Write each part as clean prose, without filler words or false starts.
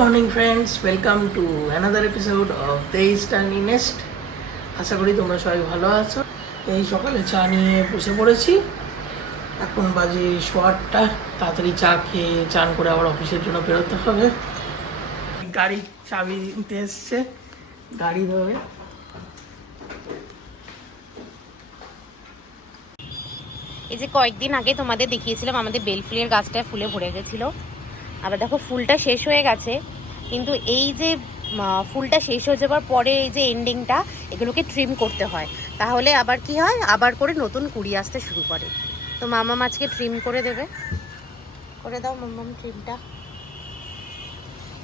Morning friends, welcome to another episode of the Sterni Nest. আশা করি তোমরা সবাই ভালো আছো। এই সকালে চা নিয়ে বসে পড়েছি। এখন বাজে 8:15। তাড়াতাড়ি চা খেয়ে চান করে আবার অফিসের জন্য বেরোতে হবে। গাড়ির চাবি নিতে এসছে, গাড়ি ধরে। এই যে কয়েকদিন আগে তোমাদের দেখিয়েছিলাম আমাদের বেলফুলের গাছটায় ফুলে ভরে গেছিলো। আবার দেখো ফুলটা শেষ হয়ে গেছে, কিন্তু এই যে ফুলটা শেষ হয়ে যাবার পরে এই যে এন্ডিংটা, এগুলোকে ট্রিম করতে হয়। তাহলে আবার কি হয়, আবার করে নতুন কুড়ি আসতে শুরু করে। তো মামা আজকে ট্রিম করে দেবে। করে দাও মাম্মাম ট্রিমটা।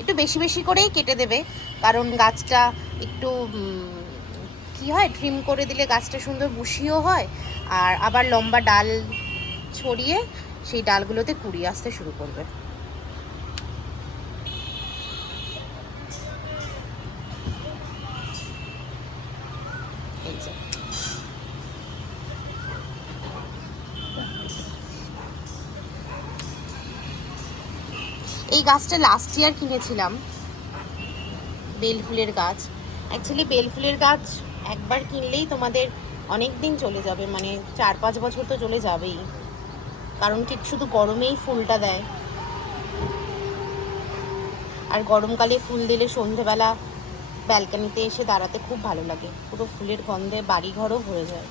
একটু বেশি বেশি করেই কেটে দেবে, কারণ গাছটা একটু কি হয়, ট্রিম করে দিলে গাছটা সুন্দর বুশিও হয়, আর আবার লম্বা ডাল ছড়িয়ে সেই ডালগুলোতে কুড়ি আসতে শুরু করবে। এই গাছটা লাস্ট ইয়ার কিনেছিলাম, বেলফুলের গাছ। অ্যাকচুয়ালি বেলফুলের গাছ একবার কিনলেই তোমাদের অনেক দিন চলে যাবে, মানে 4-5 বছর তো চলে যাবেই, কারণ ঠিক শুধু গরমেই ফুলটা দেয়। আর গরমকালে ফুল দিলে সন্ধেবেলা ব্যালকনিতে এসে দাঁড়াতে খুব ভালো লাগে, পুরো ফুলের গন্ধে বাড়িঘরও ভরে যায়।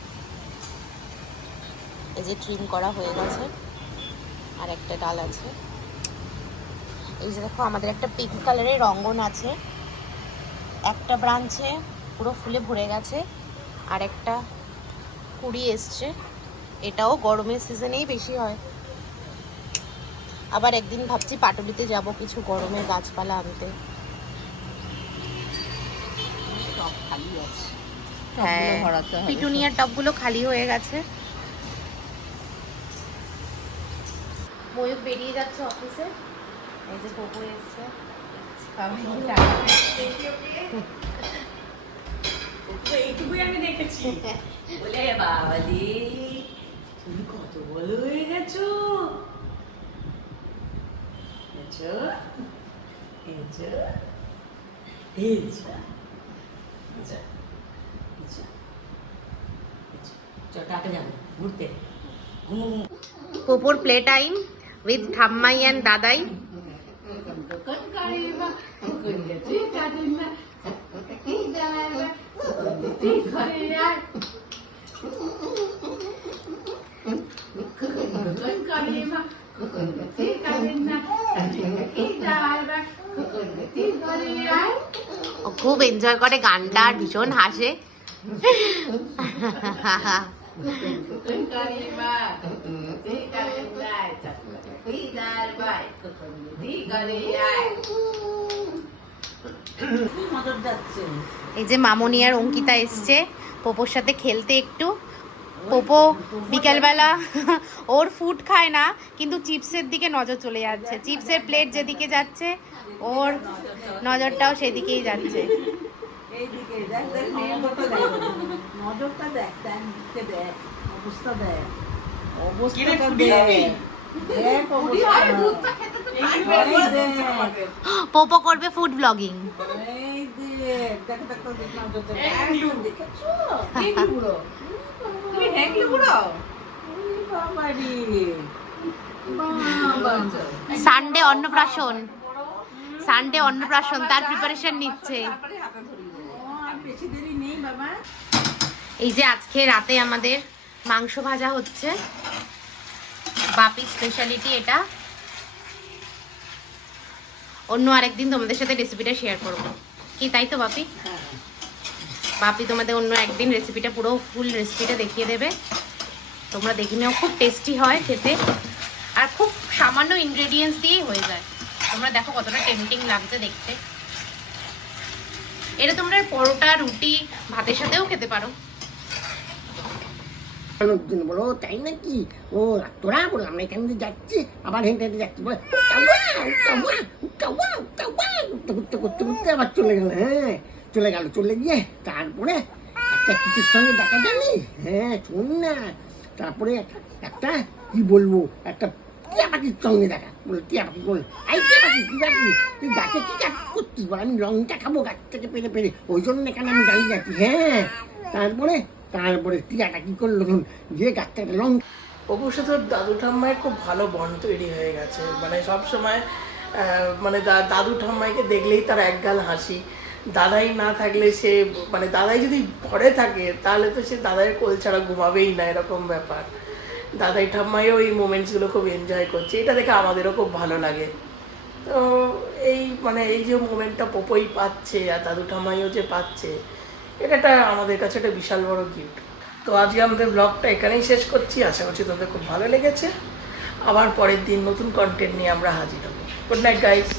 এই যে ট্রিম করা হয়ে গেছে, আর একটা ডাল আছে। এই যে দেখো আমাদের একটা পিঙ্ক কালারের রঙ্গন আছে, একটা ব্রাঞ্চে পুরো ফুলে ভরে গেছে, আর একটা কুড়ি এসছে। এটাও গরমের সিজনেই বেশি হয়। আবার একদিন ভাবছি পাটুলিতে যাব কিছু গরমের গাছপালা আনতে। হ্যাঁ, পিটুনিয়ার টবগুলো খালি হয়ে গেছে। ময়ূক বেরিয়ে যাচ্ছে অফিসে। এই যে পোপো এসছে। এইটুকুই আমি দেখেছি। বলে বাবালি, তুমি কত বড় হয়ে গেছো। পোপোর প্লে টাইম উইথ ঠাম্মাই অ্যান্ড দাদাই। খুব এনজয় করে গানটা, আর ভীষণ হাসে। এই যে মামনি আর অঙ্কিতা এসছে পোপোর সাথে খেলতে একটু। পোপো বিকেলবেলা ওর ফুড খায় না, কিন্তু চিপসের দিকে নজর চলে যাচ্ছে। চিপসের প্লেট যেদিকে যাচ্ছে ওর নজরটাও সেদিকেই যাচ্ছে। পোপো করবে ফুড ব্লগিং। সানডে অন্নপ্রাশন, সানডে অন্নপ্রাশন, তার প্রিপারেশন নিচ্ছে। এই যে আজকে রাতে আমাদের মাংস ভাজা হচ্ছে, বাপি স্পেশালিটি এটা। অন্য আরেকদিন তোমাদের সাথে রেসিপিটা শেয়ার করবো, কি তাই তো বাপি? বাপি তোমাদের অন্য একদিন রেসিপিটা, পুরো ফুল রেসিপিটা দেখিয়ে দেবে। তোমরা দেখে নিও, খুব টেস্টি হয় খেতে, আর খুব সামান্য ইনগ্রেডিয়েন্টস দিয়েই হয়ে যায়। তোমরা দেখো কতটা টেম্পটিং লাগছে দেখতে। এটা তোমরা পরোটা, রুটি, ভাতের সাথেও খেতে পারো। বলো তাই নাকি? ও তোরা বললাম না এখান থেকে যাচ্ছি, আবার হেঁটে হেঁটে যাচ্ছি, করতে করতে করতে আবার চলে গেল। হ্যাঁ চলে গেল, চলে গিয়ে তারপরে একটা কিছুর সঙ্গে দেখা যায়নি। হ্যাঁ শোন না, তারপরে একটা কি বলবো, একটা টিয়া পাখির সঙ্গে দেখা, বলে টিয়া পাখি বলে এই টিয়া পাখি তুই গাছে কি কাজ করছিস বল, আমি লঙ্কা খাবো গাছ থেকে পেরে পেরে, ওই জন্য এখানে আমি দাঁড়িয়ে যাচ্ছি। হ্যাঁ, তারপরে টিয়াটা কি করলো, যে গাছ থেকে লঙ্কা। অপুর সাথে ওর দাদু ঠাম্মায় খুব ভালো বন্ড তৈরি হয়ে গেছে, মানে সবসময় মানে দাদু ঠাম্মাইকে দেখলেই তার একগাল হাসি। দাদাই না থাকলে সে, মানে দাদাই যদি ঘরে থাকে তাহলে তো সে দাদাইয়ের কোল ছাড়া ঘুমাবেই না, এরকম ব্যাপার। দাদাই ঠাম্মাইও এই মোমেন্টসগুলো খুব এনজয় করছে, এটা দেখে আমাদেরও খুব ভালো লাগে। তো এই যে মোমেন্টটা পপই পাচ্ছে আর দাদু ঠাম্মাইও যে পাচ্ছে, এটা আমাদের কাছে একটা বিশাল বড় গিফট। তো আজকে আমাদের ব্লগটা এখানেই শেষ করছি, আশা করছি তোমাদের খুব ভালো লেগেছে। আবার পরের দিন নতুন কন্টেন্ট নিয়ে আমরা হাজির হব। Good night guys.